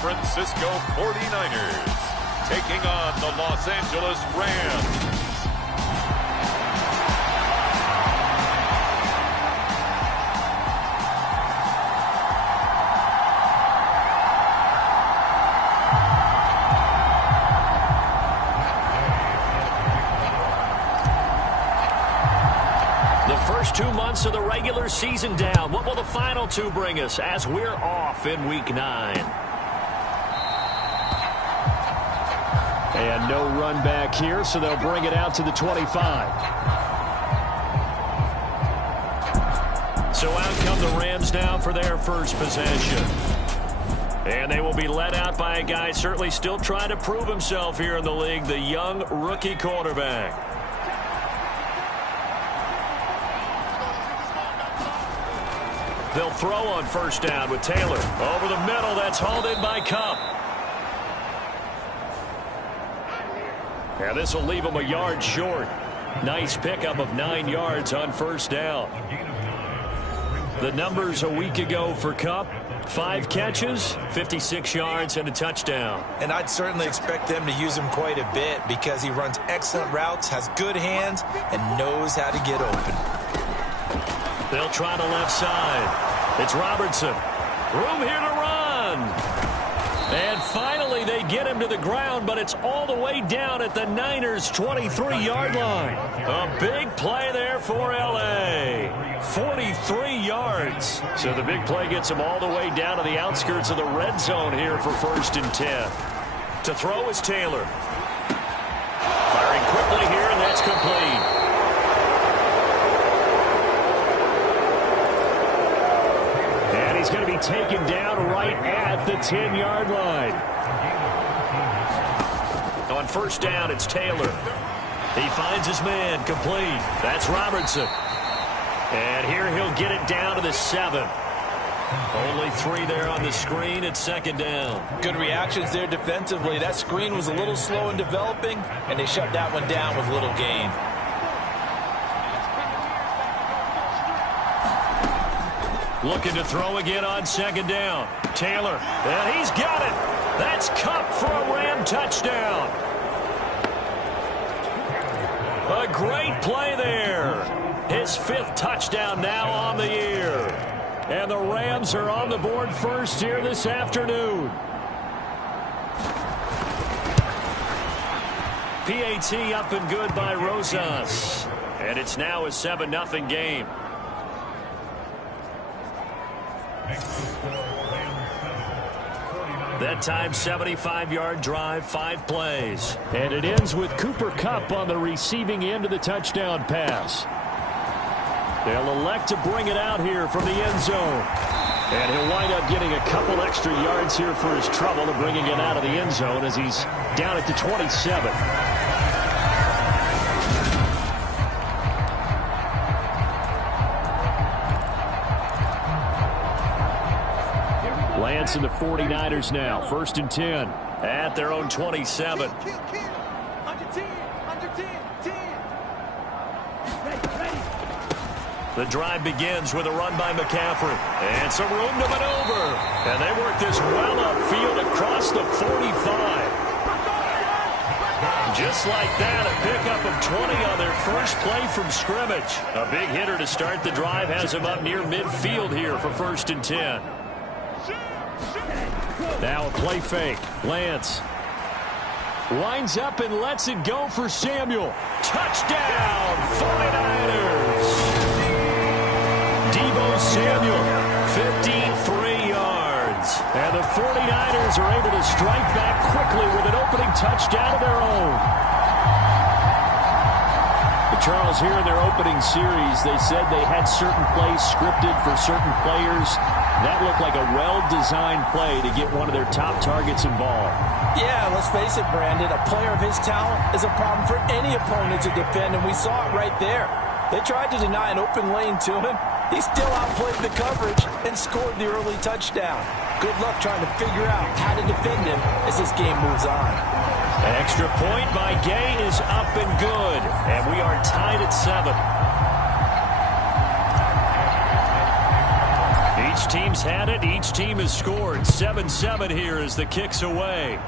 Francisco 49ers taking on the Los Angeles Rams. First 2 months of the regular season down. What will the final two bring us as we're off in Week 9? And no run back here, so they'll bring it out to the 25. So out come the Rams now for their first possession. And they will be led out by a guy certainly still trying to prove himself here in the league, the young rookie quarterback. They'll throw on first down with Taylor. Over the middle, that's hauled in by Cup. And this will leave him a yard short. Nice pickup of 9 yards on first down. The numbers a week ago for Cup: 5 catches, 56 yards, and a touchdown. And I'd certainly expect them to use him quite a bit because he runs excellent routes, has good hands, and knows how to get open. They'll try the left side. It's Robertson. Room here to run. And finally they get him to the ground, but it's all the way down at the Niners' 23-yard line. A big play there for L.A. 43 yards. So the big play gets him all the way down to the outskirts of the red zone here for 1st and 10. To throw is Taylor. Firing quickly here, and that's complete. He's going to be taken down right at the 10-yard line. On first down, it's Taylor. He finds his man, complete. That's Robertson. And here he'll get it down to the 7. Only 3 there on the screen at 2nd down. Good reactions there defensively. That screen was a little slow in developing, and they shut that one down with little gain. Looking to throw again on 2nd down. Taylor, and he's got it. That's Cup for a Ram touchdown. A great play there. His 5th touchdown now on the year. And the Rams are on the board first here this afternoon. PAT up and good by Rosas. And it's now a 7-0 game. That time, 75-yard drive, 5 plays. And it ends with Cooper Kupp on the receiving end of the touchdown pass. They'll elect to bring it out here from the end zone. And he'll wind up getting a couple extra yards here for his trouble and bringing it out of the end zone as he's down at the 27. Lance and the 49ers now. 1st and 10 at their own 27. The drive begins with a run by McCaffrey. And some room to maneuver. And they work this well upfield across the 45. Just like that, a pickup of 20 on their first play from scrimmage. A big hitter to start the drive has him up near midfield here for 1st and 10. Now a play fake. Lance lines up and lets it go for Samuel. Touchdown, 49ers. Deebo Samuel, 53 yards. And the 49ers are able to strike back quickly with an opening touchdown of their own. Charles, here in their opening series, they said they had certain plays scripted for certain players. That looked like a well-designed play to get one of their top targets involved. Yeah, let's face it, Brandon. A player of his talent is a problem for any opponent to defend, and we saw it right there. They tried to deny an open lane to him. He still outplayed the coverage and scored the early touchdown. Good luck trying to figure out how to defend him as this game moves on. Extra point by Gay is up and good, and we are tied at 7. He Each team's had it. Each team has scored. 7-7 here as the kick's away.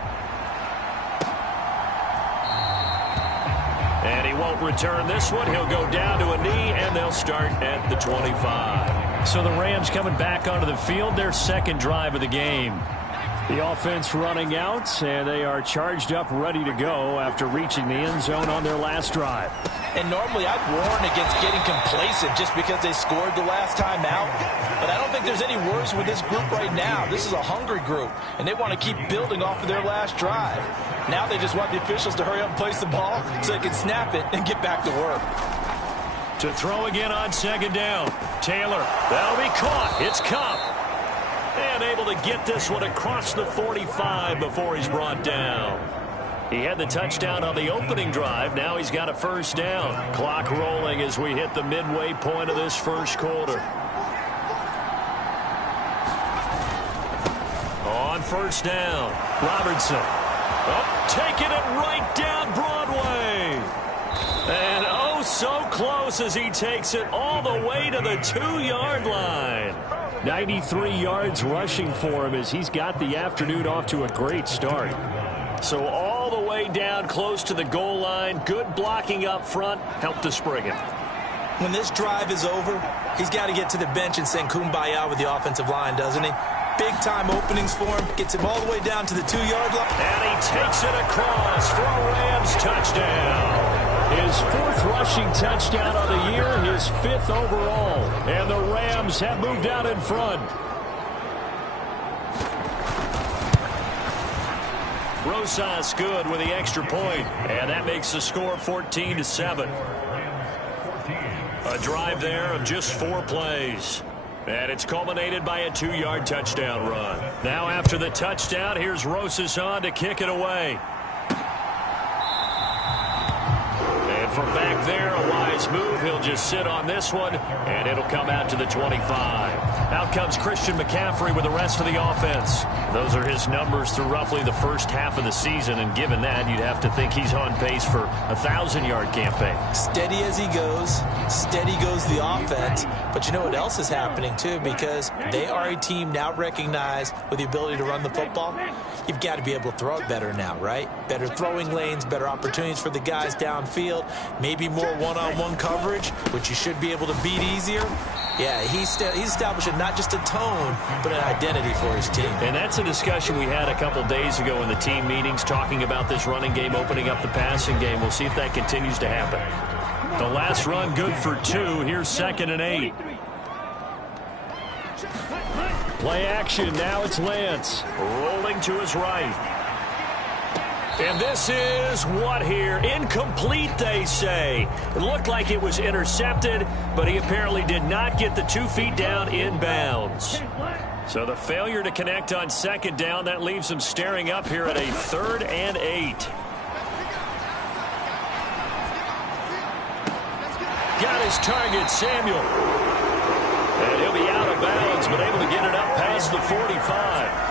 And he won't return this one. He'll go down to a knee, and they'll start at the 25. So the Rams coming back onto the field, their second drive of the game. The offense running out, and they are charged up, ready to go after reaching the end zone on their last drive. And normally I'd warn against getting complacent just because they scored the last time out. But I don't think there's any worries with this group right now. This is a hungry group, and they want to keep building off of their last drive. Now they just want the officials to hurry up and place the ball so they can snap it and get back to work. To throw again on second down. Taylor, that'll be caught. It's Cup. And able to get this one across the 45 before he's brought down. He had the touchdown on the opening drive. Now he's got a first down. Clock rolling as we hit the midway point of this first quarter. On first down, Robertson. Oh, taking it right down Broadway. And oh, so close as he takes it all the way to the 2-yard line. 93 yards rushing for him as he's got the afternoon off to a great start. So all the way down close to the goal line. Good blocking up front. Helped to spring it. When this drive is over, he's got to get to the bench and sing Kumbaya with the offensive line, doesn't he? Big-time openings for him. Gets him all the way down to the 2-yard line. And he takes it across for a Rams touchdown. His fourth rushing touchdown of the year, his fifth overall. And the Rams have moved out in front. Rosas good with the extra point, and that makes the score 14-7. A drive there of just 4 plays. And it's culminated by a 2-yard touchdown run. Now after the touchdown, here's Rosas on to kick it away. And from back there, a wise move. He'll just sit on this one, and it'll come out to the 25. Out comes Christian McCaffrey with the rest of the offense. Those are his numbers through roughly the first half of the season, and given that, you'd have to think he's on pace for a 1,000-yard campaign. Steady as he goes. Steady goes the offense. But you know what else is happening, too, because they are a team now recognized with the ability to run the football. You've got to be able to throw it better now, right? Better throwing lanes, better opportunities for the guys downfield, maybe more one-on-one coverage, which you should be able to beat easier. Yeah, he's establishing not just a tone, but an identity for his team. And that's a discussion we had a couple days ago in the team meetings, talking about this running game opening up the passing game. We'll see if that continues to happen. The last run good for 2. Here's 2nd and 8. Play action. Now it's Lance rolling to his right. And this is what here? Incomplete, they say. It looked like it was intercepted, but he apparently did not get the 2 feet down in bounds. So the failure to connect on 2nd down, that leaves him staring up here at a 3rd and 8. Got his target, Samuel. And he'll be out of bounds, but able to get it up past the 45.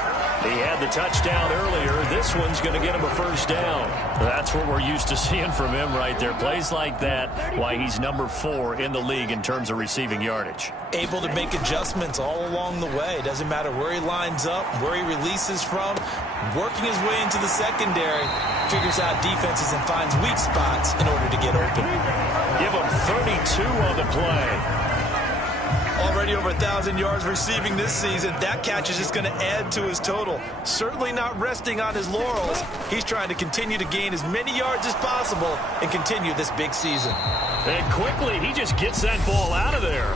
He had the touchdown earlier. This one's going to get him a first down. That's what we're used to seeing from him right there. Plays like that, why he's number 4 in the league in terms of receiving yardage. Able to make adjustments all along the way. Doesn't matter where he lines up, where he releases from. Working his way into the secondary. Figures out defenses and finds weak spots in order to get open. Give him 32 on the play. Already over 1,000 yards receiving this season. That catch is just going to add to his total. Certainly not resting on his laurels. He's trying to continue to gain as many yards as possible and continue this big season. And quickly, he just gets that ball out of there.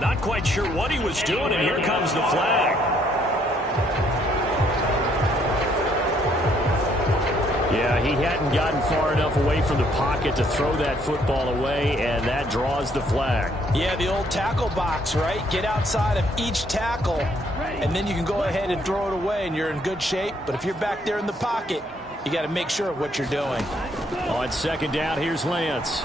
Not quite sure what he was doing, and here comes the flag. Yeah, he hadn't gotten far enough away from the pocket to throw that football away, and that draws the flag. Yeah, the old tackle box, right? Get outside of each tackle, and then you can go ahead and throw it away, and you're in good shape. But if you're back there in the pocket, you got to make sure of what you're doing. On 2nd down, here's Lance.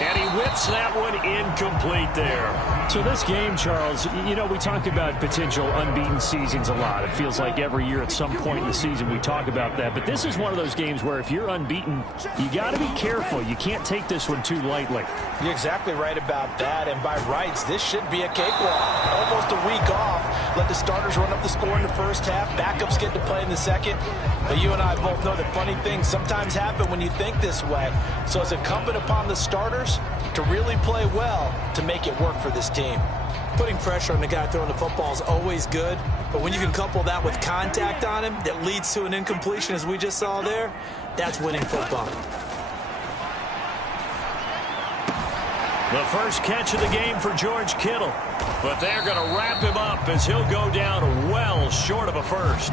And he whips that one incomplete there. So this game, Charles, you know, we talk about potential unbeaten seasons a lot. It feels like every year at some point in the season we talk about that. But this is one of those games where if you're unbeaten, you got to be careful. You can't take this one too lightly. You're exactly right about that. And by rights, this should be a cakewalk. Almost a week off. Let the starters run up the score in the first half. Backups get to play in the second. But you and I both know that funny things sometimes happen when you think this way. So it's incumbent upon the starters to really play well to make it work for this team. Putting pressure on the guy throwing the football is always good, but when you can couple that with contact on him that leads to an incompletion, as we just saw there, that's winning football. The first catch of the game for George Kittle, but they're going to wrap him up as he'll go down well short of a first.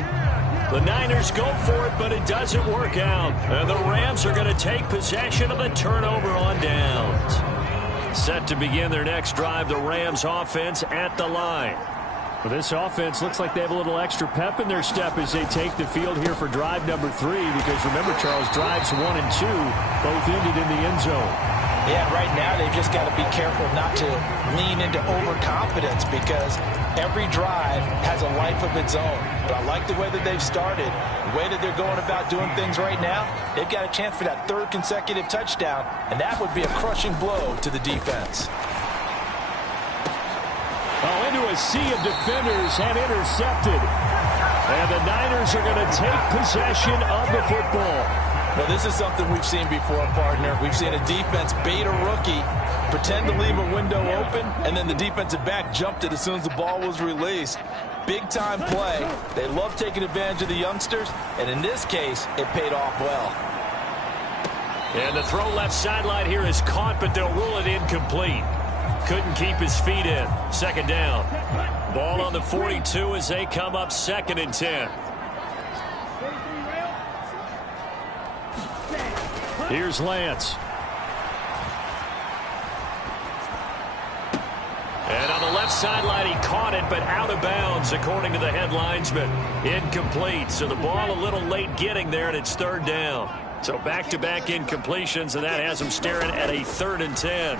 The Niners go for it, but it doesn't work out. And the Rams are going to take possession of the turnover on downs. Set to begin their next drive, the Rams offense at the line. Well, this offense looks like they have a little extra pep in their step as they take the field here for drive number 3. Because remember, Charles, drives 1 and 2 both ended in the end zone. Yeah, right now they've just got to be careful not to lean into overconfidence because every drive has a life of its own. But I like the way that they've started, the way that they're going about doing things right now. They've got a chance for that 3rd consecutive touchdown, and that would be a crushing blow to the defense. Oh, into a sea of defenders and intercepted. And the Niners are going to take possession of the football. Well, this is something we've seen before, partner. We've seen a defense bait a rookie, pretend to leave a window open, and then the defensive back jumped it as soon as the ball was released. Big-time play. They love taking advantage of the youngsters, and in this case, it paid off well. And the throw left sideline here is caught, but they'll rule it incomplete. Couldn't keep his feet in. 2nd down. Ball on the 42 as they come up 2nd and 10. Here's Lance. And on the left sideline, he caught it, but out of bounds, according to the head linesman. Incomplete, so the ball a little late getting there, and it's 3rd down. So back-to-back incompletions, and that has him staring at a 3rd and 10.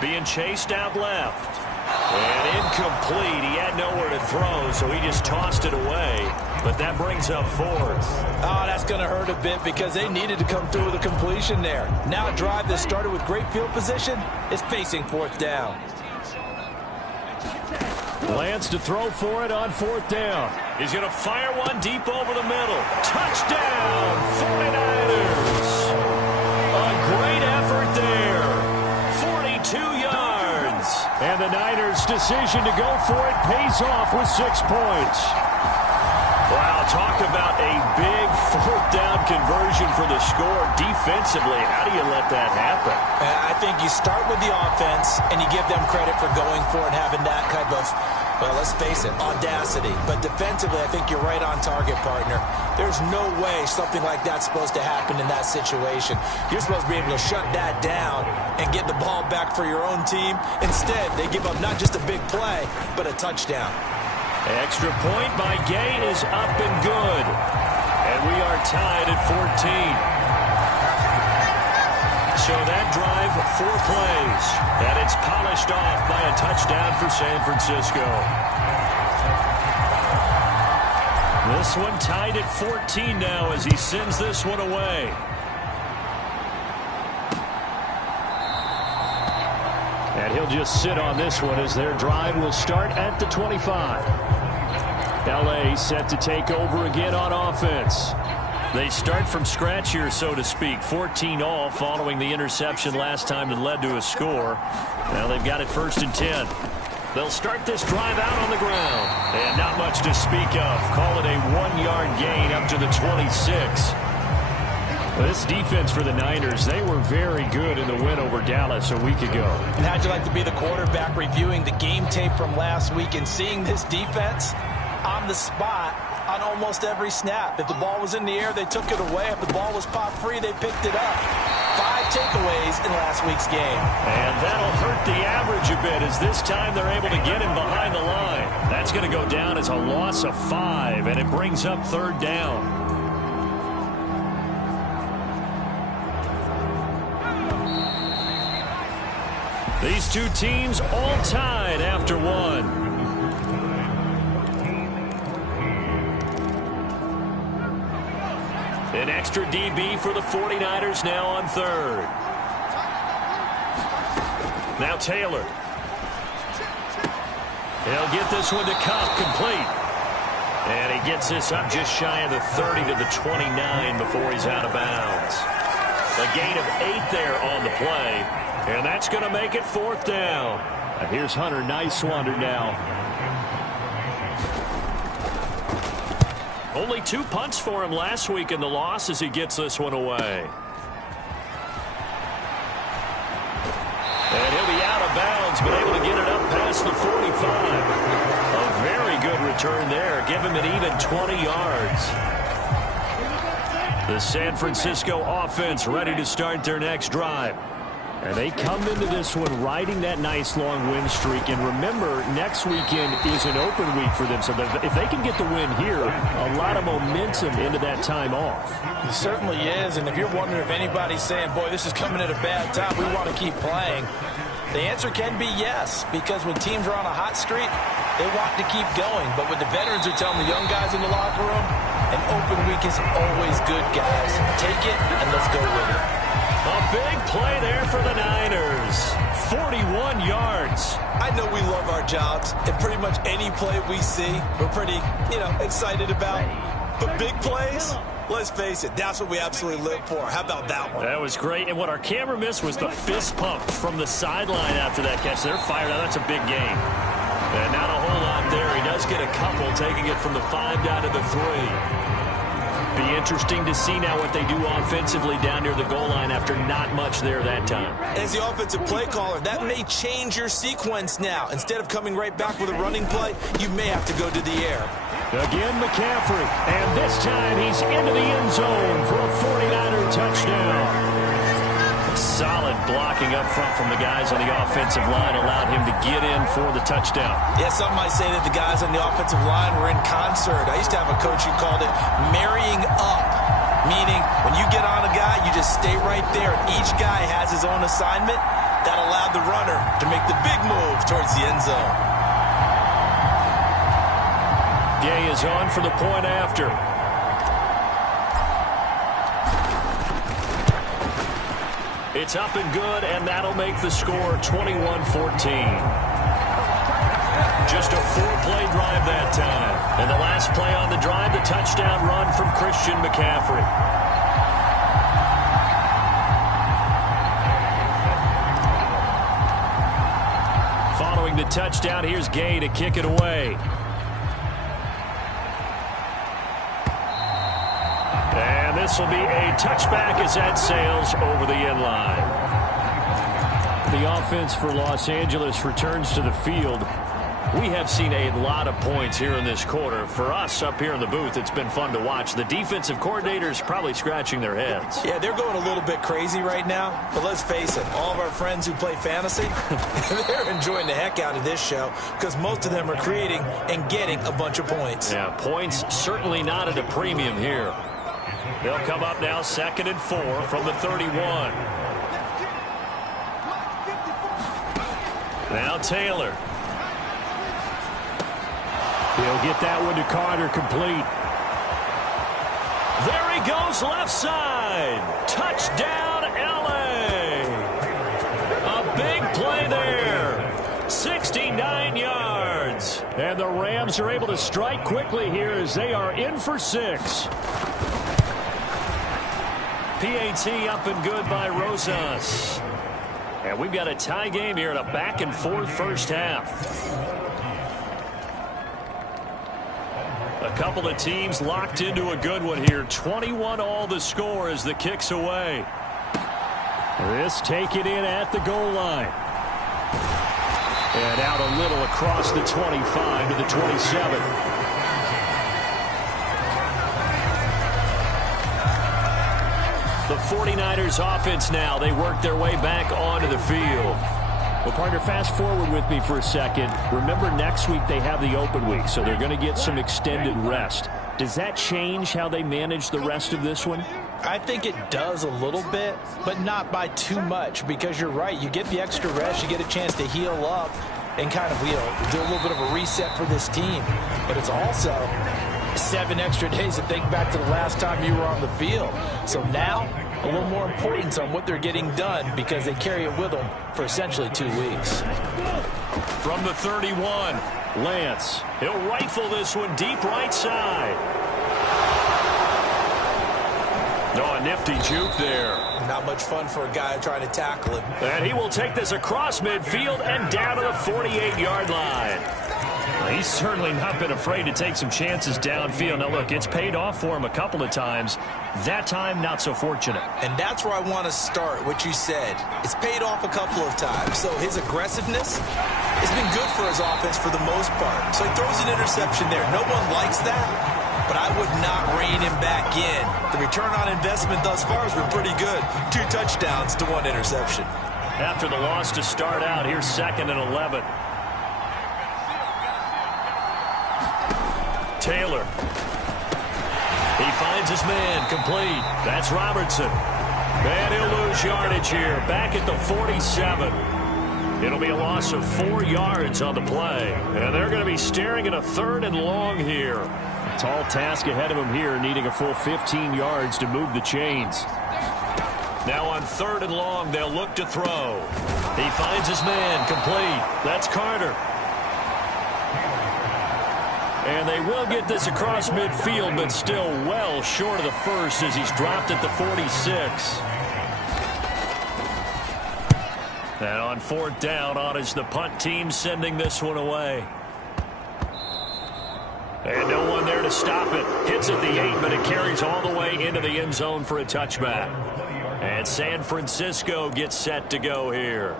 Being chased out left. And incomplete. He had nowhere to throw, so he just tossed it away. But that brings up 4th. Oh, that's going to hurt a bit because they needed to come through with a completion there. Now a drive that started with great field position is facing 4th down. Lance to throw for it on 4th down. He's going to fire one deep over the middle. Touchdown, 49ers. A great effort there. 42 yards. And the Niners' decision to go for it pays off with 6 points. Wow, talk about a big 4th down conversion for the score. Defensively, how do you let that happen? I think you start with the offense and you give them credit for going for it, having that kind of, well, let's face it, audacity. But defensively, I think you're right on target, partner. There's no way something like that's supposed to happen in that situation. You're supposed to be able to shut that down and get the ball back for your own team. Instead, they give up not just a big play, but a touchdown. Extra point by Gay is up and good. And we are tied at 14. So that drive, 4 plays. And it's polished off by a touchdown for San Francisco. This one tied at 14 now as he sends this one away. And he'll just sit on this one as their drive will start at the 25. L.A. set to take over again on offense. They start from scratch here, so to speak. 14 all following the interception last time that led to a score. Now they've got it 1st and 10. They'll start this drive out on the ground. And not much to speak of. Call it a 1-yard gain up to the 26. This defense for the Niners, they were very good in the win over Dallas a week ago. And how'd you like to be the quarterback reviewing the game tape from last week and seeing this defense on the spot on almost every snap? If the ball was in the air, they took it away. If the ball was popped free, they picked it up. 5 takeaways in last week's game. And that'll hurt the average a bit as this time they're able to get him behind the line. That's going to go down as a loss of 5, and it brings up 3rd down. These two teams all tied after one. An extra DB for the 49ers now on third. Now Taylor. He'll get this one to Cup, complete. And he gets this up just shy of the 30 to the 29 before he's out of bounds. A gain of 8 there on the play. And that's going to make it 4th down. And here's Hunter Nicewander now. Only 2 punts for him last week in the loss as he gets this one away. And he'll be out of bounds, but able to get it up past the 45. A very good return there. Give him an even 20 yards. The San Francisco offense ready to start their next drive. And they come into this one riding that nice long win streak. And remember, next weekend is an open week for them. So if they can get the win here, a lot of momentum into that time off. It certainly is. And if you're wondering if anybody's saying, boy, this is coming at a bad time, we want to keep playing, the answer can be yes. Because when teams are on a hot streak, they want to keep going. But what the veterans are telling the young guys in the locker room, an open week is always good, guys. Take it and let's go with it. A big play there for the Niners. 41 yards. I know we love our jobs, and pretty much any play we see, we're pretty, excited about. But big plays, let's face it, that's what we absolutely live for. How about that one? That was great. And what our camera missed was the fist pump from the sideline after that catch. They're fired out. That's a big game. And not a whole lot there. He does get a couple, taking it from the 5 down to the 3. Be interesting to see now what they do offensively down near the goal line after not much there that time. As the offensive play caller, that may change your sequence now. Instead of coming right back with a running play, you may have to go to the air. Again, McCaffrey. And this time he's into the end zone for a 49er touchdown. Solid blocking up front from the guys on the offensive line allowed him to get in for the touchdown. Yeah, some might say that the guys on the offensive line were in concert. I used to have a coach who called it marrying up, meaning when you get on a guy, you just stay right there. Each guy has his own assignment. That allowed the runner to make the big move towards the end zone. Gay is on for the point after. It's up and good, and that'll make the score 21-14. Just a 4-play drive that time. And the last play on the drive, the touchdown run from Christian McCaffrey. Following the touchdown, here's Gay to kick it away. And this will be a touchback as that sails over the end line. The offense for Los Angeles returns to the field. We have seen a lot of points here in this quarter. For us up here in the booth, it's been fun to watch. The defensive coordinators probably scratching their heads. Yeah, they're going a little bit crazy right now. But let's face it, all of our friends who play fantasy, they're enjoying the heck out of this show because most of them are creating and getting a bunch of points. Yeah, points certainly not at a premium here. They'll come up now 2nd and 4 from the 31. Now Taylor. He'll get that one to Carter, complete. There he goes, left side. Touchdown, L.A. A big play there. 69 yards. And the Rams are able to strike quickly here as they are in for 6. PAT up and good by Rosas. And we've got a tie game here in a back-and-forth first half. A couple of teams locked into a good one here. 21 all the score as the kick's away. This taken in at the goal line. And out a little across the 25 to the 27. The 49ers offense now. They work their way back onto the field. Well, partner, fast forward with me for a second. Remember, next week they have the open week, so they're going to get some extended rest. Does that change how they manage the rest of this one? I think it does a little bit, but not by too much, because you're right. You get the extra rest, you get a chance to heal up and kind of do a little bit of a reset for this team. But it's also 7 extra days to think back to the last time you were on the field. So now, a little more importance on what they're getting done, because they carry it with them for essentially 2 weeks. From the 31, Lance. He'll rifle this one deep right side. Oh, a nifty juke there. Not much fun for a guy trying to tackle him. And he will take this across midfield and down to the 48-yard line. Well, he's certainly not been afraid to take some chances downfield. Now, look, it's paid off for him a couple of times. That time, not so fortunate. And that's where I want to start, what you said. It's paid off a couple of times. So his aggressiveness has been good for his offense for the most part. So he throws an interception there. No one likes that. But I would not rein him back in. The return on investment thus far has been pretty good. 2 touchdowns to 1 interception. After the loss to start out, here's 2nd and 11. Taylor. He finds his man, complete. That's Robertson. And he'll lose yardage here, back at the 47. It'll be a loss of 4 yards on the play. And they're going to be staring at a 3rd and long here. Tall task ahead of him here, needing a full 15 yards to move the chains. Now on 3rd and long, they'll look to throw. He finds his man, complete. That's Carter. And they will get this across midfield, but still well short of the first as he's dropped at the 46. And on 4th down, on is the punt team sending this one away. And no one there to stop it. Hits at the 8, but it carries all the way into the end zone for a touchback. And San Francisco gets set to go here.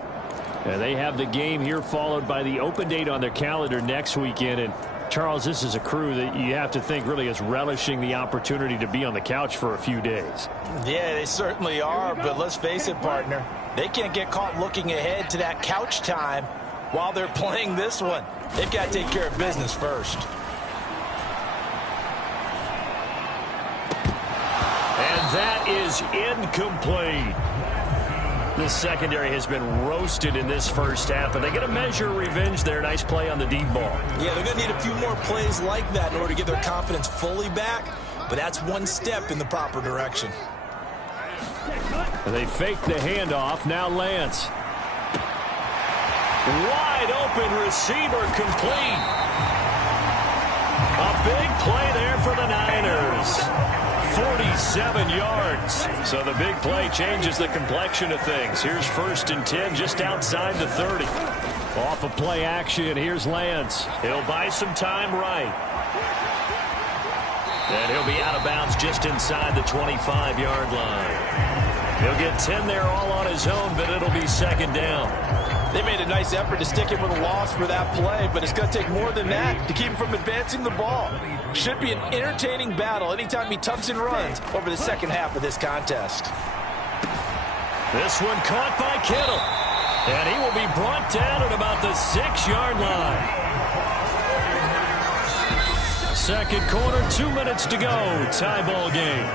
And they have the game here followed by the open date on their calendar next weekend. And Charles, this is a crew that you have to think really is relishing the opportunity to be on the couch for a few days. Yeah, they certainly are, but let's face it, partner. They can't get caught looking ahead to that couch time while they're playing this one. They've got to take care of business first. And that is incomplete. This secondary has been roasted in this first half, but they get a measure of revenge there. Nice play on the deep ball. Yeah, they're going to need a few more plays like that in order to get their confidence fully back, but that's one step in the proper direction. And they fake the handoff. Now Lance. Wide open receiver, complete. A big play there for the Niners. 47 yards. So the big play changes the complexion of things. Here's 1st and 10 just outside the 30. Off of play action, here's Lance. He'll buy some time right. And he'll be out of bounds just inside the 25-yard line. He'll get 10 there all on his own, but it'll be 2nd down. They made a nice effort to stick him with a loss for that play, but it's going to take more than that to keep him from advancing the ball. Should be an entertaining battle anytime he tucks and runs over the second half of this contest. This one caught by Kittle. And he will be brought down at about the 6-yard line. 2nd quarter, 2 minutes to go. Tie ball game.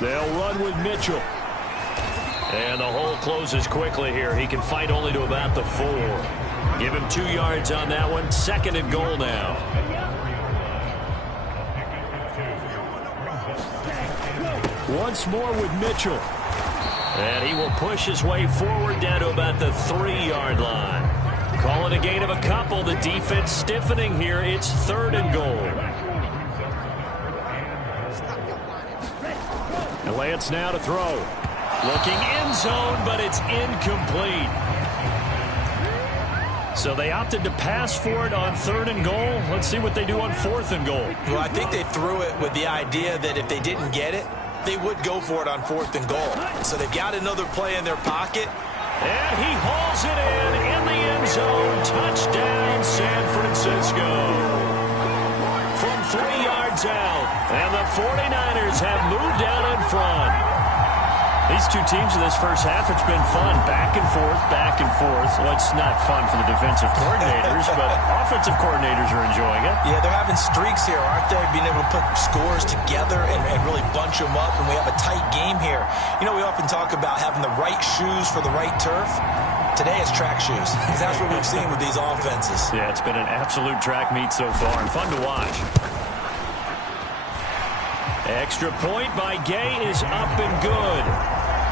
They'll run with Mitchell. And the hole closes quickly here. He can fight only to about the 4. Give him 2 yards on that one. 2nd and goal now. Once more with Mitchell. And he will push his way forward down to about the 3-yard line. Call it a gain of a couple. The defense stiffening here. It's 3rd and goal. And Lance now to throw. Looking end zone, but it's incomplete. So they opted to pass for it on 3rd and goal. Let's see what they do on 4th and goal. Well, I think they threw it with the idea that if they didn't get it, they would go for it on 4th and goal. So they've got another play in their pocket. And he hauls it in the end zone. Touchdown, San Francisco. From 3 yards yards out. And the 49ers have moved out in front. These two teams in this first half, it's been fun. Back and forth, back and forth. Well, it's not fun for the defensive coordinators, but offensive coordinators are enjoying it. Yeah, they're having streaks here, aren't they? Being able to put scores together and really bunch them up, and we have a tight game here. You know, we often talk about having the right shoes for the right turf. Today it's track shoes, because that's what we've seen with these offenses. Yeah, it's been an absolute track meet so far, and fun to watch. Extra point by Gay is up and good.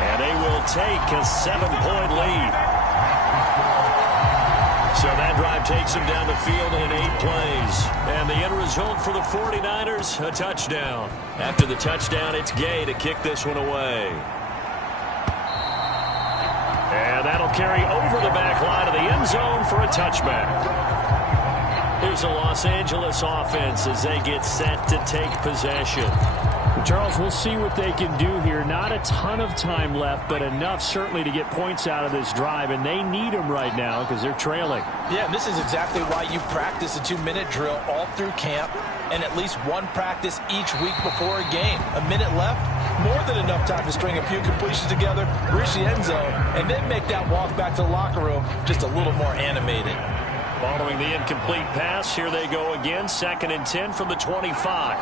And they will take a 7-point lead. So that drive takes them down the field in 8 plays. And the end result for the 49ers, a touchdown. After the touchdown, it's Gay to kick this one away. And that'll carry over the back line of the end zone for a touchback. Here's the Los Angeles offense as they get set to take possession. Charles, we'll see what they can do here. Not a ton of time left, but enough certainly to get points out of this drive, and they need them right now because they're trailing. Yeah, and this is exactly why you practice a 2-minute drill all through camp and at least one practice each week before a game. A minute left, more than enough time to string a few completions together, reach the end zone, and then make that walk back to the locker room just a little more animated. Following the incomplete pass, here they go again. 2nd and 10 from the 25.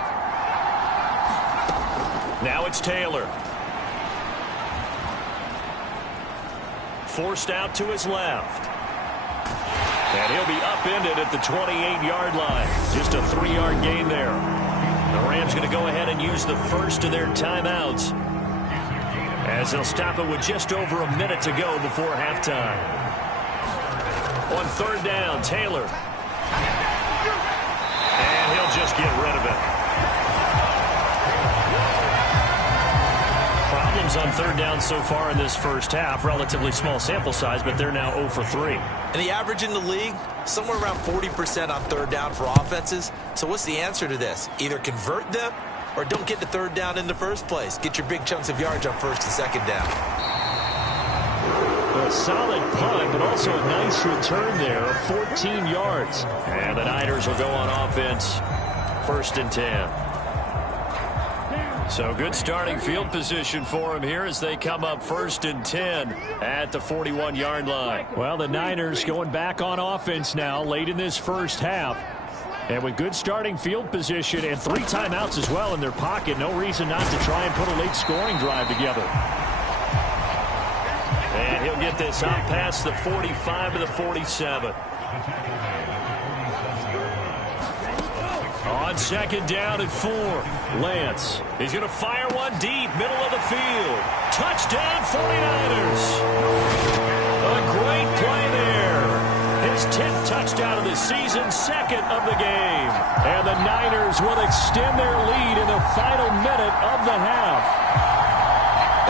Now it's Taylor. Forced out to his left. And he'll be upended at the 28-yard line. Just a 3-yard gain there. The Rams going to go ahead and use the first of their timeouts, as they'll stop it with just over a minute to go before halftime. On 3rd down, Taylor. And he'll just get rid of it. Problems on 3rd down so far in this first half. Relatively small sample size, but they're now 0 for 3. And the average in the league, somewhere around 40% on 3rd down for offenses. So what's the answer to this? Either convert them or don't get the 3rd down in the first place. Get your big chunks of yards on 1st and 2nd down. A solid punt, but also a nice return there of 14 yards. And the Niners will go on offense. 1st and 10. So good starting field position for them here as they come up 1st and 10 at the 41-yard line. Well, the Niners going back on offense now late in this first half. And with good starting field position and 3 timeouts as well in their pocket, no reason not to try and put a late scoring drive together. And he'll get this out past the 45 to the 47. On 2nd down and 4. Lance. He's going to fire one deep, middle of the field. Touchdown 49ers. A great play there. His 10th touchdown of the season, 2nd of the game. And the Niners will extend their lead in the final minute of the half.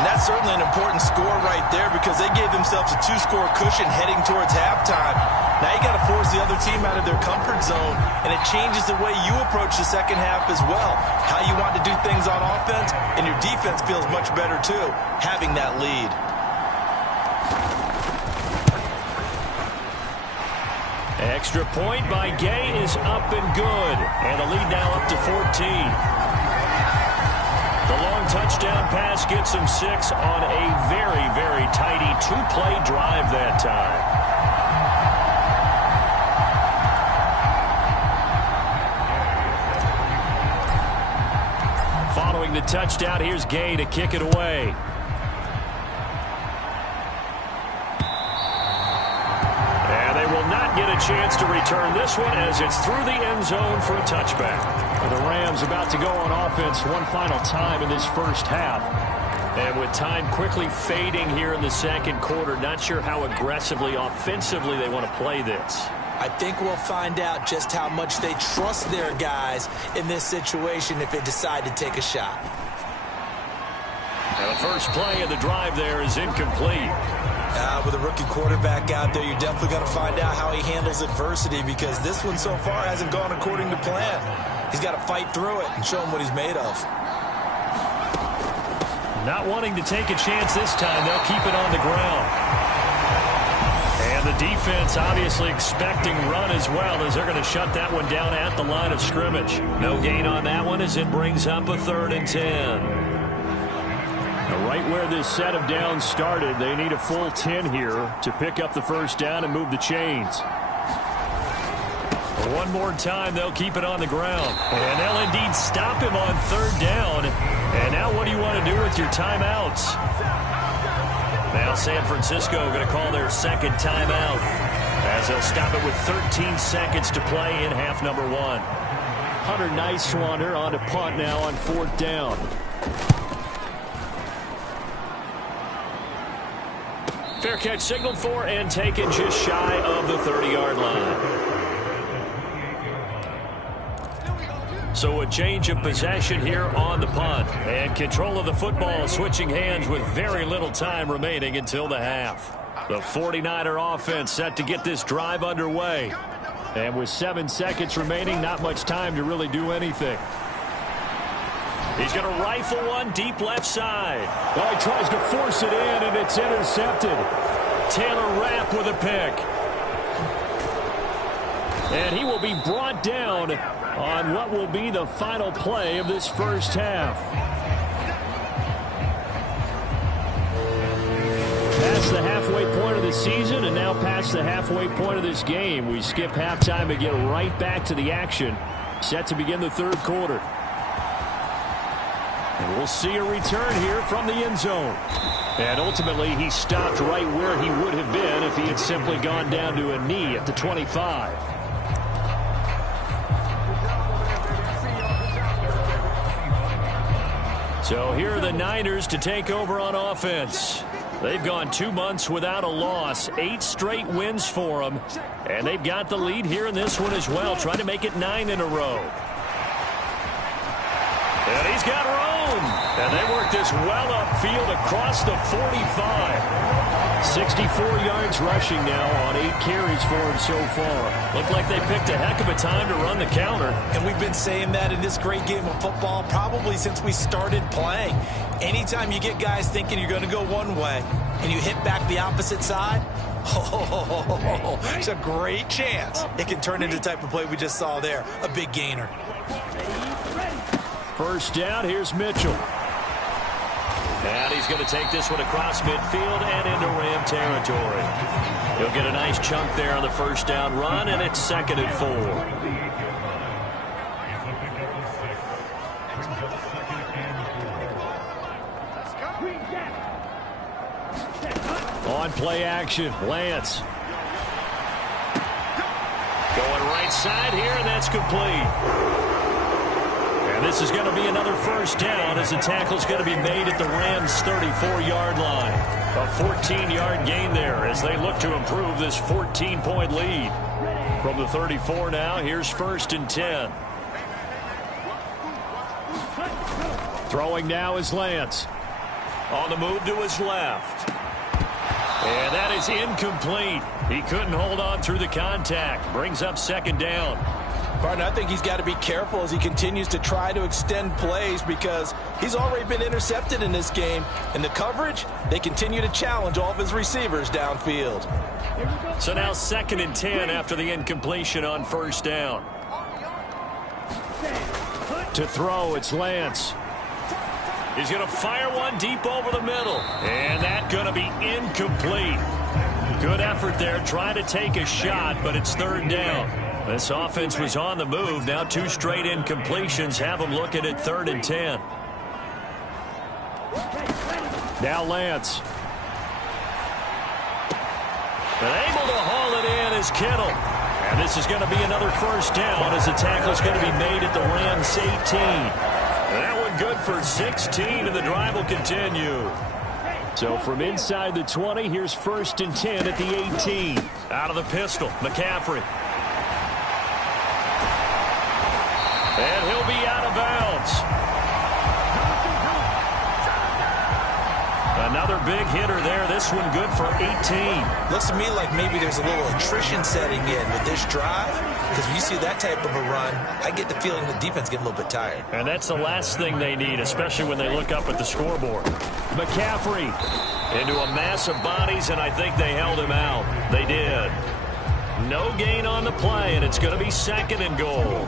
And that's certainly an important score right there because they gave themselves a 2-score cushion heading towards halftime. Now you got to force the other team out of their comfort zone, and it changes the way you approach the second half as well. How you want to do things on offense, and your defense feels much better too, having that lead. Extra point by Gay is up and good, and the lead now up to 14. The long touchdown pass gets him 6 on a very, very tidy 2-play drive that time. Following the touchdown, here's Gay to kick it away. And they will not get a chance to return this one as it's through the end zone for a touchback. The Rams about to go on offense one final time in this first half. And with time quickly fading here in the second quarter, not sure how aggressively, offensively they want to play this. I think we'll find out just how much they trust their guys in this situation if they decide to take a shot. Now the first play of the drive there is incomplete. With a rookie quarterback out there, you're definitely going to find out how he handles adversity because this one so far hasn't gone according to plan. He's got to fight through it and show him what he's made of. Not wanting to take a chance this time, they'll keep it on the ground. And And the defense obviously expecting run as well, as they're going to shut that one down at the line of scrimmage. No gain on that one as it brings up a 3rd and 10. Right where this set of downs started, they need a full 10 here to pick up the first down and move the chains. One more time, they'll keep it on the ground. And they'll indeed stop him on 3rd down. And now what do you want to do with your timeouts? Now San Francisco going to call their 2nd timeout, as they'll stop it with 13 seconds to play in half number 1. Hunter Nicewander on to punt now on 4th down. Fair catch signaled for and taken just shy of the 30-yard line. So a change of possession here on the punt. And control of the football switching hands with very little time remaining until the half. The 49er offense set to get this drive underway. And with 7 seconds remaining, not much time to really do anything. He's going to rifle one deep left side. Oh, he tries to force it in, and it's intercepted. Taylor Rapp with a pick. And he will be brought down on what will be the final play of this first half. Past the halfway point of the season and now past the halfway point of this game. We skip halftime and get right back to the action. Set to begin the 3rd quarter. And we'll see a return here from the end zone. And ultimately, he stopped right where he would have been if he had simply gone down to a knee at the 25. So here are the Niners to take over on offense. They've gone 2 months without a loss, 8 straight wins for them. And they've got the lead here in this one as well, trying to make it 9 in a row. And he's got room. And they work this well upfield across the 45. 64 yards rushing now on 8 carries for him so far. Looked like they picked a heck of a time to run the counter. And we've been saying that in this great game of football probably since we started playing. Anytime you get guys thinking you're going to go one way and you hit back the opposite side, it's a great chance it can turn into the type of play we just saw there, a big gainer. First down, here's Mitchell. And he's going to take this one across midfield and into Ram territory. He'll get a nice chunk there on the first down run, and it's 2nd and 4. On play action, Lance. Going right side here, and that's complete. And this is going to be another first down as the tackle's going to be made at the Rams' 34-yard line. A 14-yard gain there as they look to improve this 14-point lead. From the 34 now, here's 1st and 10. Throwing now is Lance. On the move to his left. And that is incomplete. He couldn't hold on through the contact. Brings up 2nd down. Partner, I think he's got to be careful as he continues to try to extend plays because he's already been intercepted in this game. And the coverage, they continue to challenge all of his receivers downfield. So now 2nd and 10 after the incompletion on 1st down. To throw, it's Lance. He's going to fire one deep over the middle. And that's going to be incomplete. Good effort there, trying to take a shot, but it's 3rd down. This offense was on the move. Now 2 straight incompletions have them looking at 3rd and 10. Now Lance. And able to haul it in is Kittle. And this is going to be another first down as the tackle's going to be made at the Rams 18. That one good for 16, and the drive will continue. So from inside the 20, here's 1st and 10 at the 18. Out of the pistol, McCaffrey. And he'll be out of bounds. Another big hitter there. This one good for 18. Looks to me like maybe there's a little attrition setting in with this drive. Because when you see that type of a run, I get the feeling the defense getting a little bit tired. And that's the last thing they need, especially when they look up at the scoreboard. McCaffrey. Into a mass of bodies, and I think they held him out. They did. No gain on the play, and it's going to be 2nd and goal.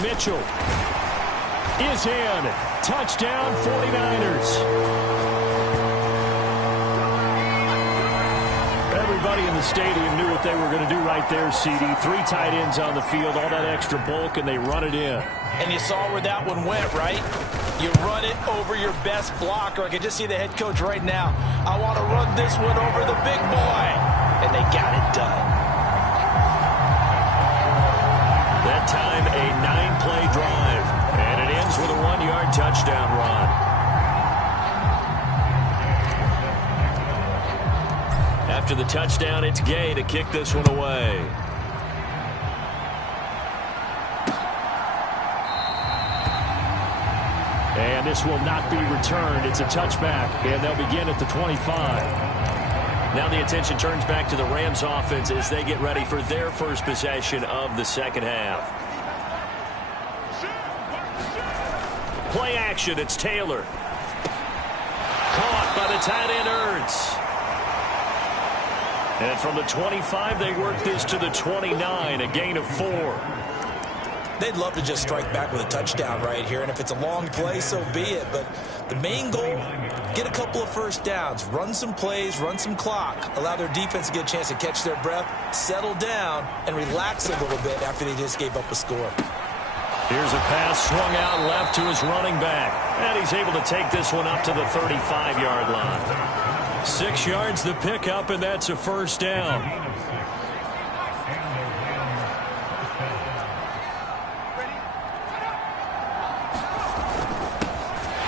Mitchell is in. Touchdown, 49ers. Everybody in the stadium knew what they were going to do right there, CD. 3 tight ends on the field, all that extra bulk, and they run it in. And you saw where that one went, right? You run it over your best blocker. I can just see the head coach right now. I want to run this one over the big boy. And they got it done. That time, a 9-play drive. And it ends with a 1-yard touchdown run. After the touchdown, it's Gay to kick this one away. And this will not be returned. It's a touchback, and they'll begin at the 25. Now the attention turns back to the Rams offense as they get ready for their first possession of the second half. Play action, it's Taylor. Caught by the tight end Ertz. And from the 25, they work this to the 29, a gain of 4. They'd love to just strike back with a touchdown right here, and if it's a long play, so be it. But the main goal, get a couple of first downs, run some plays, run some clock, allow their defense to get a chance to catch their breath, settle down, and relax a little bit after they just gave up a score. Here's a pass swung out left to his running back, and he's able to take this one up to the 35-yard line. 6 yards the pickup, and that's a first down.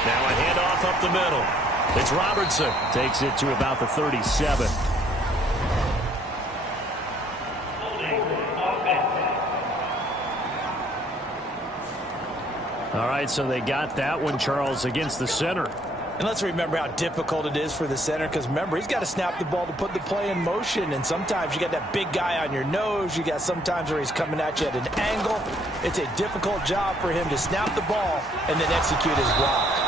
Now a handoff up the middle. It's Robertson. Takes it to about the 37. All right, so they got that one, Charles, against the center. And let's remember how difficult it is for the center, because remember, he's got to snap the ball to put the play in motion, and sometimes you got that big guy on your nose. You got sometimes where he's coming at you at an angle. It's a difficult job for him to snap the ball and then execute his block.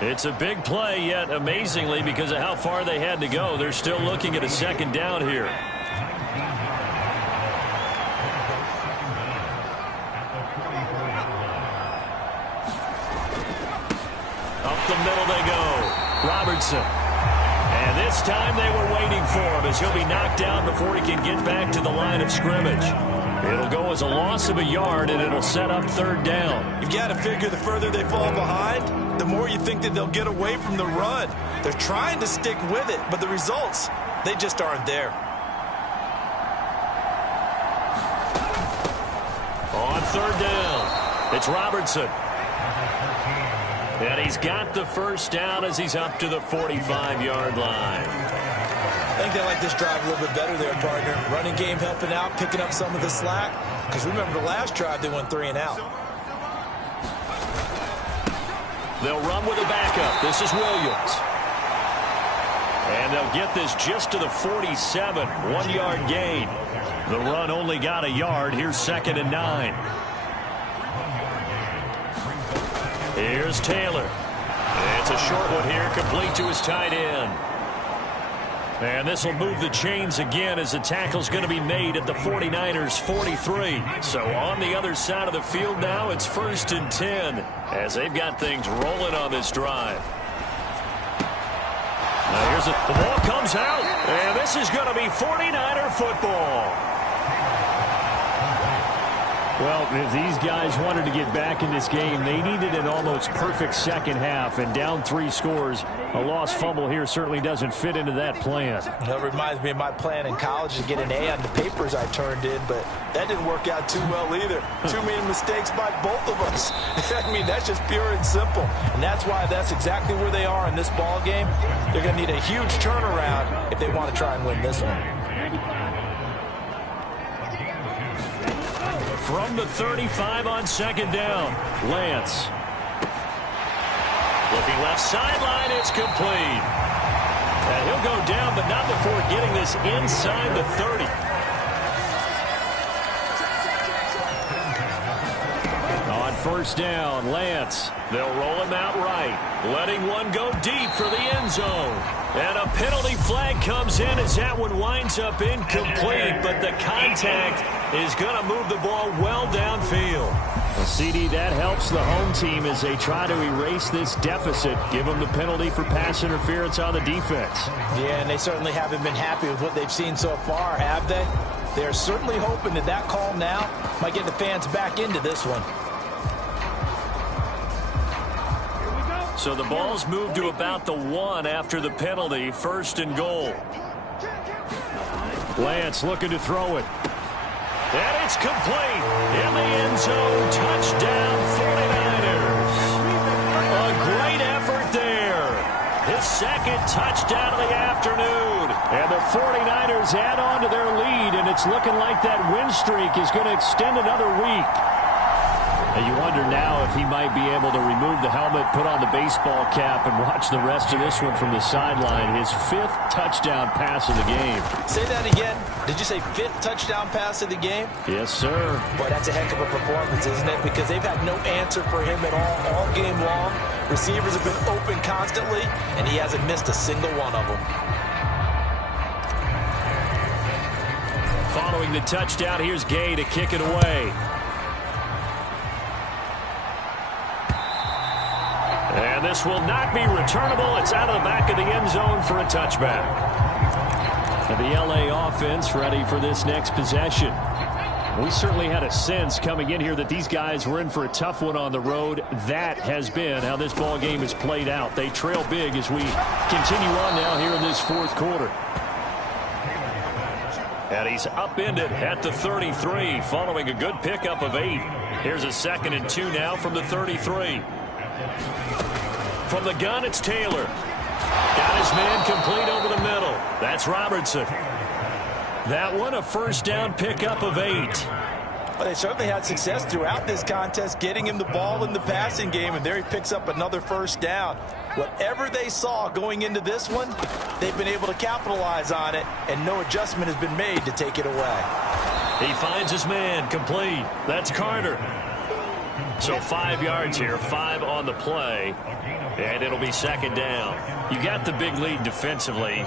It's a big play, yet amazingly, because of how far they had to go, they're still looking at a second down here. Up the middle they go. Robertson. And this time they were waiting for him as he'll be knocked down before he can get back to the line of scrimmage. It'll go as a loss of a yard, and it'll set up third down. You've got to figure the further they fall behind, the more you think that they'll get away from the run. They're trying to stick with it, but the results, they just aren't there. On third down, it's Robertson. And he's got the first down as he's up to the 45-yard line. I think they like this drive a little bit better there, partner. Running game helping out, picking up some of the slack. Because remember the last drive, they went 3 and out. They'll run with a backup. This is Williams. And they'll get this just to the 47. 1-yard gain. The run only got a yard. Here's 2nd and 9. Here's Taylor. It's a short one here, complete to his tight end. And this will move the chains again as the tackle's going to be made at the 49ers' 43. So on the other side of the field now, it's 1st and 10 as they've got things rolling on this drive. Now here's the ball comes out, and this is going to be 49er football. Well, if these guys wanted to get back in this game, they needed an almost perfect second half, and down 3 scores. A lost fumble here certainly doesn't fit into that plan. That reminds me of my plan in college to get an A on the papers I turned in, but that didn't work out too well either. Too many mistakes by both of us. I mean, that's just pure and simple. And that's why that's exactly where they are in this ball game. They're going to need a huge turnaround if they want to try and win this one. From the 35 on 2nd down, Lance. Looking left sideline, it's complete. And he'll go down, but not before getting this inside the 30. first down. Lance. They'll roll him out right, letting one go deep for the end zone. And a penalty flag comes in as that one winds up incomplete, but the contact is going to move the ball well downfield. Well, CD, that helps the home team as they try to erase this deficit, give them the penalty for pass interference on the defense. Yeah, and they certainly haven't been happy with what they've seen so far, have they? They're certainly hoping that that call now might get the fans back into this one. So the ball's moved to about the 1 after the penalty, 1st and goal. Lance looking to throw it. And it's complete in the end zone. Touchdown 49ers. A great effort there. His second touchdown of the afternoon. And the 49ers add on to their lead, and it's looking like that win streak is going to extend another week. And you wonder now if he might be able to remove the helmet, put on the baseball cap, and watch the rest of this one from the sideline. His 5th touchdown pass of the game. Say that again. Did you say 5th touchdown pass of the game? Yes, sir. Boy, that's a heck of a performance, isn't it? Because they've had no answer for him at all game long. Receivers have been open constantly, and he hasn't missed a single one of them. Following the touchdown, here's Gay to kick it away. And this will not be returnable. It's out of the back of the end zone for a touchback. And the LA offense ready for this next possession. We certainly had a sense coming in here that these guys were in for a tough one on the road. That has been how this ball game has played out. They trail big as we continue on now here in this 4th quarter. And he's upended at the 33 following a good pickup of 8. Here's a 2nd and 2 now from the 33. From the gun, it's Taylor. Got his man complete over the middle. That's Robertson. That one, a 1st down pickup of 8. Well, they certainly had success throughout this contest, getting him the ball in the passing game, and there he picks up another 1st down. Whatever they saw going into this one, they've been able to capitalize on it, and no adjustment has been made to take it away. He finds his man complete. That's Carter. So 5 yards here, 5 on the play, and it'll be 2nd down. You got the big lead defensively,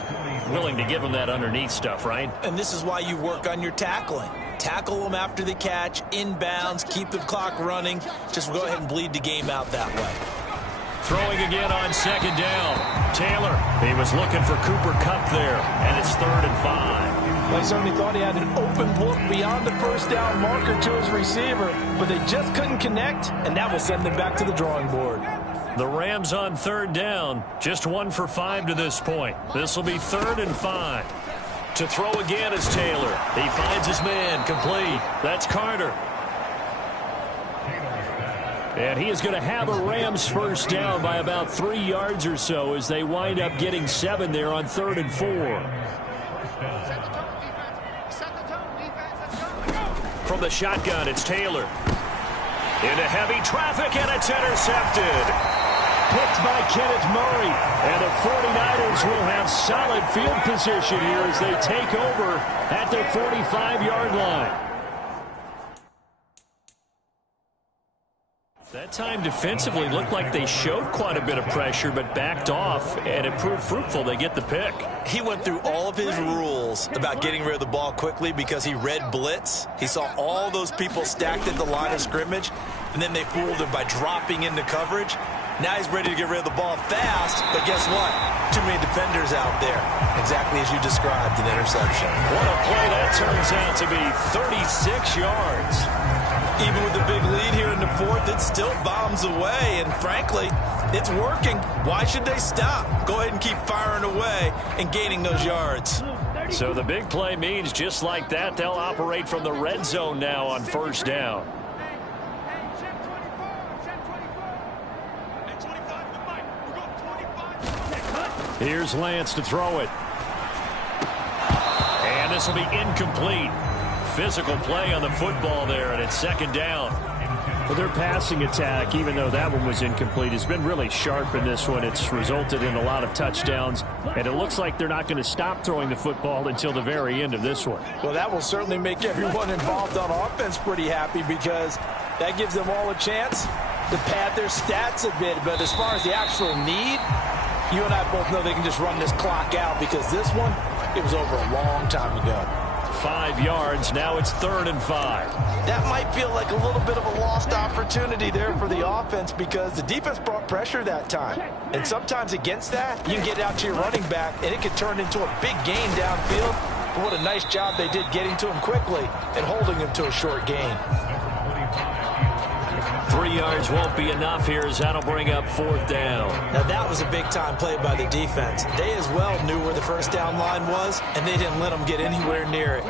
willing to give them that underneath stuff, right? And this is why you work on your tackling. Tackle them after the catch, inbounds, keep the clock running. Just go ahead and bleed the game out that way. Throwing again on 2nd down. Taylor, he was looking for Cooper Kupp there, and it's 3rd and 5. Well, he certainly thought he had an open look beyond the 1st down marker to his receiver, but they just couldn't connect, and that will send them back to the drawing board. The Rams on 3rd down, just 1 for 5 to this point. This will be 3rd and 5. To throw again is Taylor. He finds his man complete. That's Carter. And he is going to have a Rams 1st down by about 3 yards or so as they wind up getting 7 there on 3rd and 4. From the shotgun, it's Taylor. Into heavy traffic, and it's intercepted. Picked by Kenneth Murray. And the 49ers will have solid field position here as they take over at their 45-yard line. That time defensively looked like they showed quite a bit of pressure but backed off, and it proved fruitful. They get the pick. He went through all of his rules about getting rid of the ball quickly because he read blitz. He saw all those people stacked at the line of scrimmage, and then they fooled him by dropping into coverage. Now he's ready to get rid of the ball fast, but guess what? Too many defenders out there. Exactly as you described, an interception. What a play that turns out to be, 36 yards. Even with the big lead here in the 4th, it still bombs away, and frankly, it's working. Why should they stop? Go ahead and keep firing away and gaining those yards. So the big play means just like that, they'll operate from the red zone now on 1st down. Here's Lance to throw it. And this will be incomplete. Physical play on the football there, and it's 2nd down. Well, their passing attack, even though that one was incomplete, has been really sharp in this one. It's resulted in a lot of touchdowns, and it looks like they're not going to stop throwing the football until the very end of this one. Well, that will certainly make everyone involved on offense pretty happy because That gives them all a chance to pad their stats a bit. But as far as the actual need, you and I both know they can just run this clock out because this one, it was over a long time ago. 5 yards. Now it's 3rd and 5. That might feel like a little bit of a lost opportunity there for the offense because the defense brought pressure that time. And sometimes against that, you can get out to your running back, and it could turn into a big gain downfield. But what a nice job they did getting to him quickly and holding him to a short gain. 3 yards won't be enough here as that'll bring up 4th down. Now that was a big-time play by the defense. They as well knew where the first down line was, and they didn't let them get anywhere near it.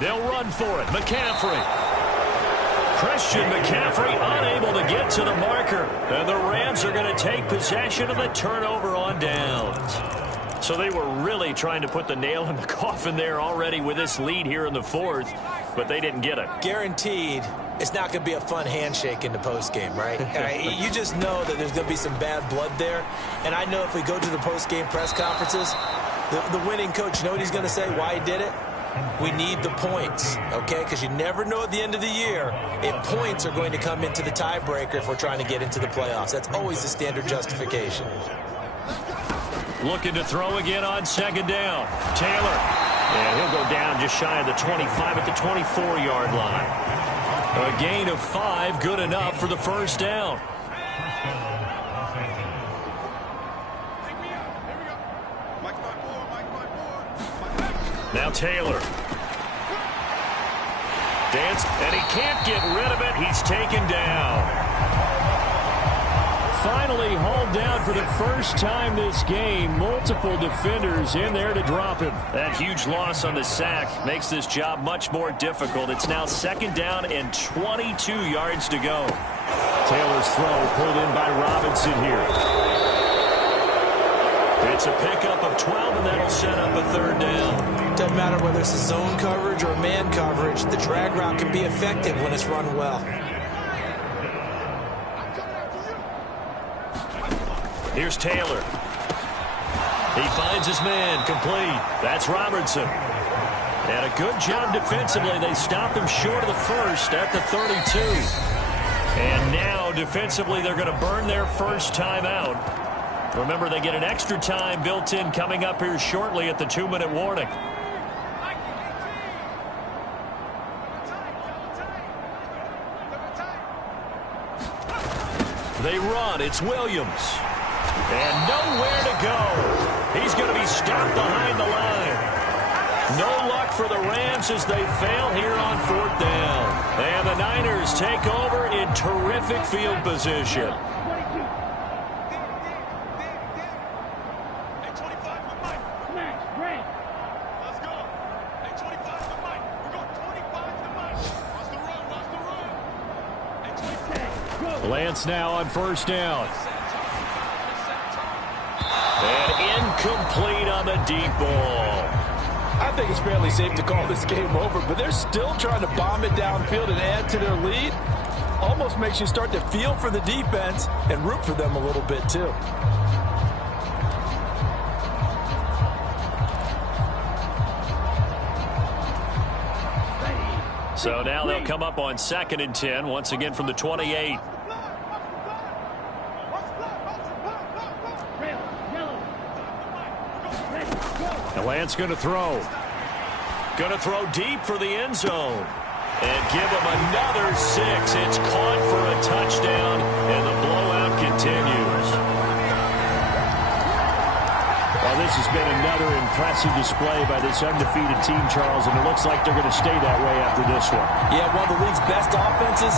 They'll run for it. McCaffrey. Christian McCaffrey unable to get to the marker. And the Rams are going to take possession of the turnover on downs. So they were really trying to put the nail in the coffin there already with this lead here in the 4th, but they didn't get it. Guaranteed, it's not going to be a fun handshake in the postgame, right? You just know that there's going to be some bad blood there. And I know if we go to the postgame press conferences, the winning coach, you know what he's going to say, why he did it? We need the points, okay? Because you never know at the end of the year if points are going to come into the tiebreaker if we're trying to get into the playoffs. That's always the standard justification. Looking to throw again on 2nd down. Taylor. And he'll go down just shy of the 25 at the 24-yard line. A gain of 5, good enough for the 1st down. Now Taylor. Dance, and he can't get rid of it. He's taken down. Finally hauled down for the first time this game. Multiple defenders in there to drop him. That huge loss on the sack makes this job much more difficult. It's now 2nd down and 22 yards to go. Taylor's throw pulled in by Robinson here. It's a pickup of 12, and that'll set up a 3rd down. Doesn't matter whether it's a zone coverage or man coverage, the drag route can be effective when it's run well. Here's Taylor. He finds his man, complete. That's Robertson. And a good job defensively. They stop him short of the 1st at the 32. And now defensively they're going to burn their first time out. Remember, they get an extra time built in coming up here shortly at the 2-minute warning. They run. It's Williams. And nowhere to go. He's going to be stopped behind the line. No luck for the Rams as they fail here on 4th down. And the Niners take over in terrific field position. Lance now on 1st down. And incomplete on the deep ball. I think it's fairly safe to call this game over, but they're still trying to bomb it downfield and add to their lead. Almost makes you start to feel for the defense and root for them a little bit too. So now they'll come up on 2nd and 10, once again from the 28. And Lance going to throw. Going to throw deep for the end zone. And give him another 6. It's caught for a touchdown, and the blowout continues. Well, this has been another impressive display by this undefeated team, Charles, and it looks like they're going to stay that way after this one. Yeah, one of the league's best offenses.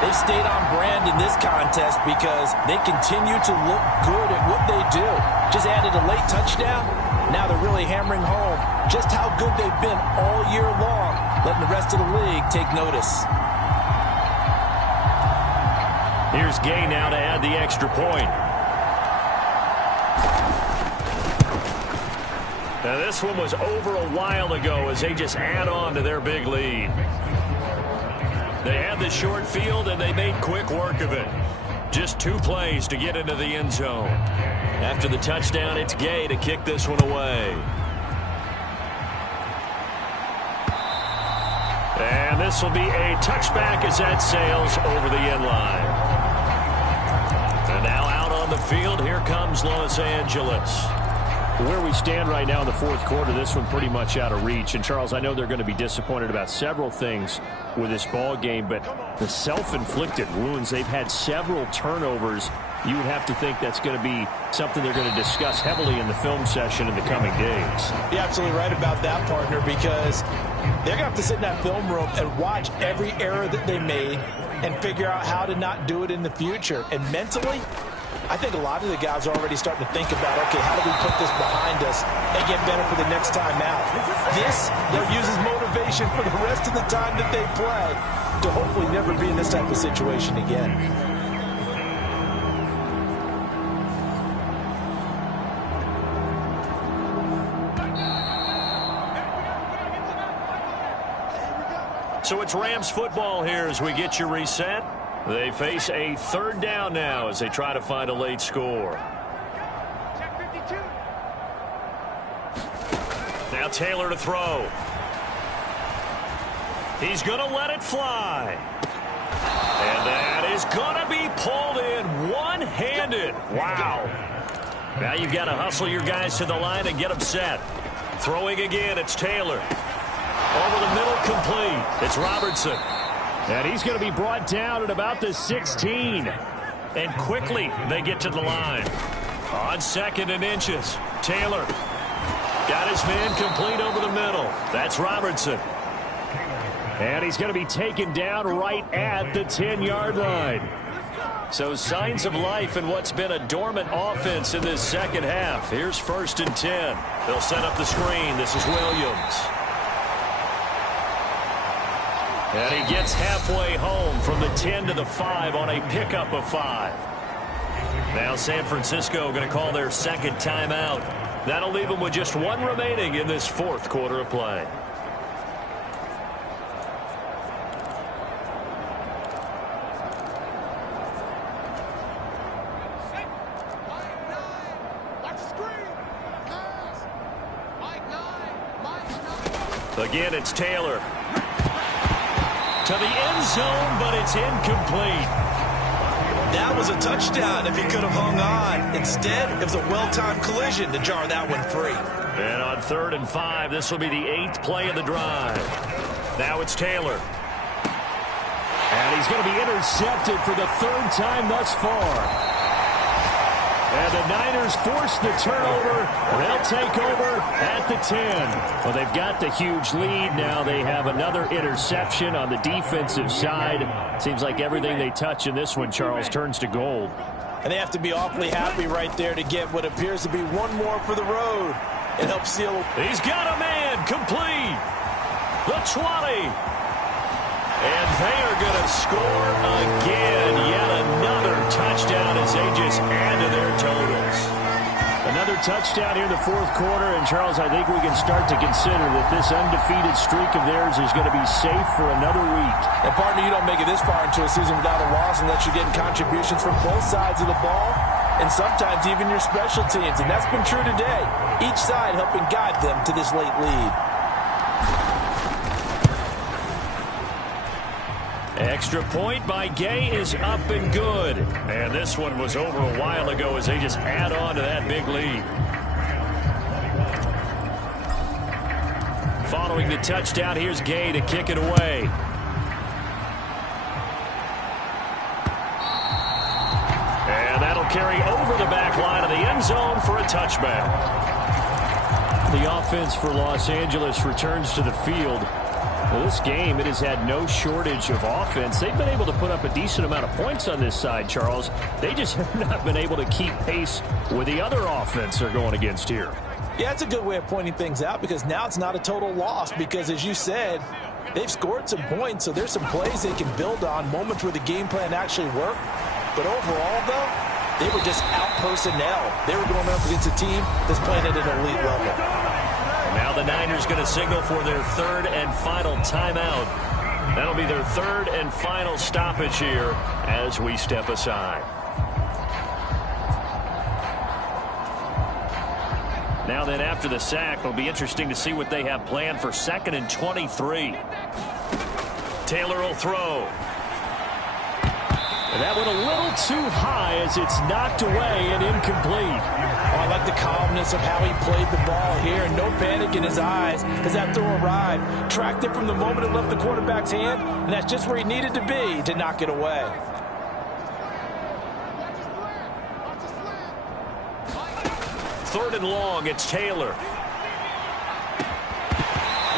They stayed on brand in this contest because they continue to look good at what they do. Just added a late touchdown. Now they're really hammering home just how good they've been all year long, letting the rest of the league take notice. Here's Gay now to add the extra point. Now this one was over a while ago as they just add on to their big lead. They had the short field and they made quick work of it. Just 2 plays to get into the end zone. After the touchdown, it's Gay to kick this one away. And this will be a touchback as that sails over the end line. And now out on the field, here comes Los Angeles. Where we stand right now in the fourth quarter, this one pretty much out of reach. And, Charles, I know they're going to be disappointed about several things with this ball game, but the self-inflicted wounds, they've had several turnovers. You would have to think that's going to be something they're going to discuss heavily in the film session in the coming days. You're absolutely right about that, partner, because they're going to have to sit in that film room and watch every error that they made and figure out how to not do it in the future. And mentally, I think a lot of the guys are already starting to think about, okay, how do we put this behind us and get better for the next time out? This, they'll use as motivation for the rest of the time that they play to hopefully never be in this type of situation again. So it's Rams football here as we get you reset. They face a third down now as they try to find a late score. Now Taylor to throw. He's going to let it fly. And that is going to be pulled in one-handed. Wow. Now you've got to hustle your guys to the line and get them set. Throwing again, it's Taylor. Over the middle, complete. It's Robertson. And he's going to be brought down at about the 16. And quickly, they get to the line. On 2nd and inches, Taylor got his man complete over the middle. That's Robertson. And he's going to be taken down right at the 10-yard line. So signs of life in what's been a dormant offense in this second half. Here's 1st and 10. They'll set up the screen. This is Williams. And he gets halfway home from the 10 to the 5 on a pickup of 5. Now San Francisco going to call their second timeout. That'll leave them with just one remaining in this fourth quarter of play. Again, it's Taylor. To the end zone, but it's incomplete. That was a touchdown if he could have hung on. Instead, it was a well-timed collision to jar that one free. And on 3rd and 5, this will be the 8th play of the drive. Now it's Taylor. And he's going to be intercepted for the 3rd time thus far. And the Niners force the turnover. They'll take over at the 10. Well, they've got the huge lead. Now they have another interception on the defensive side. Seems like everything they touch in this one, Charles, turns to gold. And they have to be awfully happy right there to get what appears to be one more for the road. It helps seal. He's got a man complete. The 20. And they are going to score again. Yet another touchdown as they just add to their totals. Another touchdown here in the fourth quarter. And, Charles, I think we can start to consider that this undefeated streak of theirs is going to be safe for another week. And, partner, you don't make it this far into a season without a loss unless you're getting contributions from both sides of the ball and sometimes even your special teams. And that's been true today. Each side helping guide them to this late lead. Extra point by Gay is up and good. And this one was over a while ago as they just add on to that big lead. Following the touchdown, here's Gay to kick it away. And that'll carry over the back line of the end zone for a touchback. The offense for Los Angeles returns to the field. Well, this game, it has had no shortage of offense. They've been able to put up a decent amount of points on this side, Charles. They just have not been able to keep pace with the other offense they're going against here. Yeah, it's a good way of pointing things out because now it's not a total loss because, as you said, they've scored some points, so there's some plays they can build on, moments where the game plan actually worked. But overall, though, they were just out personnel. They were going up against a team that's playing at an elite level. Now the Niners going to signal for their 3rd and final timeout. That'll be their 3rd and final stoppage here as we step aside. Now then, after the sack, it'll be interesting to see what they have planned for 2nd and 23. Taylor will throw. And that went a little too high as it's knocked away and incomplete. Oh, I like the calmness of how he played the ball here, and no panic in his eyes as that throw arrived. Tracked it from the moment it left the quarterback's hand, and that's just where he needed to be to knock it away. Third and long, it's Taylor.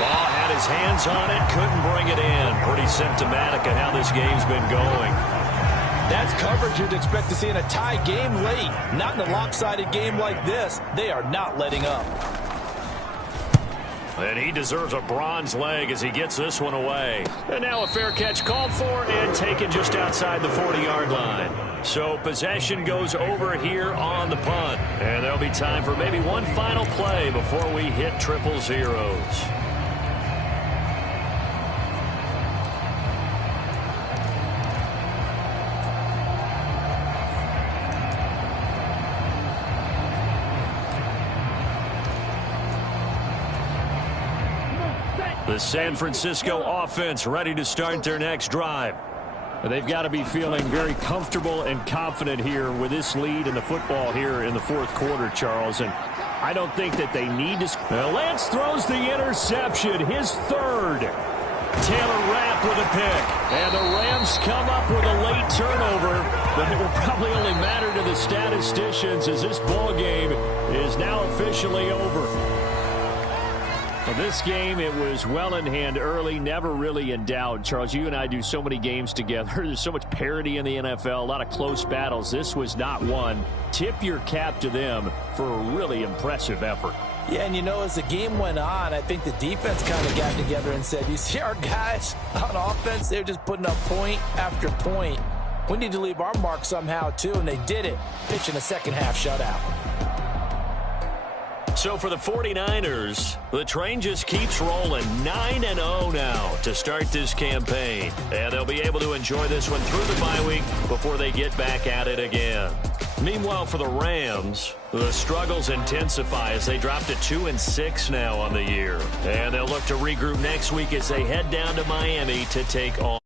Ball had his hands on it, couldn't bring it in. Pretty symptomatic of how this game's been going. That's coverage you'd expect to see in a tie game late. Not in a lopsided game like this. They are not letting up. And he deserves a bronze leg as he gets this one away. And now a fair catch called for and taken just outside the 40-yard line. So possession goes over here on the punt. And there'll be time for maybe one final play before we hit triple zeros. The San Francisco offense ready to start their next drive. They've got to be feeling very comfortable and confident here with this lead in the football here in the fourth quarter, Charles. And I don't think that they need to. Lance throws the interception, his third. Taylor Rapp with a pick. And the Rams come up with a late turnover, but it will probably only matter to the statisticians as this ball game is now officially over. Well, this game, it was well in hand early, never really in doubt. Charles, you and I do so many games together. There's so much parity in the NFL, a lot of close battles. This was not one. Tip your cap to them for a really impressive effort. Yeah, and you know, as the game went on, I think the defense kind of got together and said, you see our guys on offense, they're just putting up point after point. We need to leave our mark somehow, too, and they did it, pitching a second-half shutout. So for the 49ers, the train just keeps rolling 9-0 now to start this campaign. And they'll be able to enjoy this one through the bye week before they get back at it again. Meanwhile, for the Rams, the struggles intensify as they drop to 2-6 now on the year. And they'll look to regroup next week as they head down to Miami to take on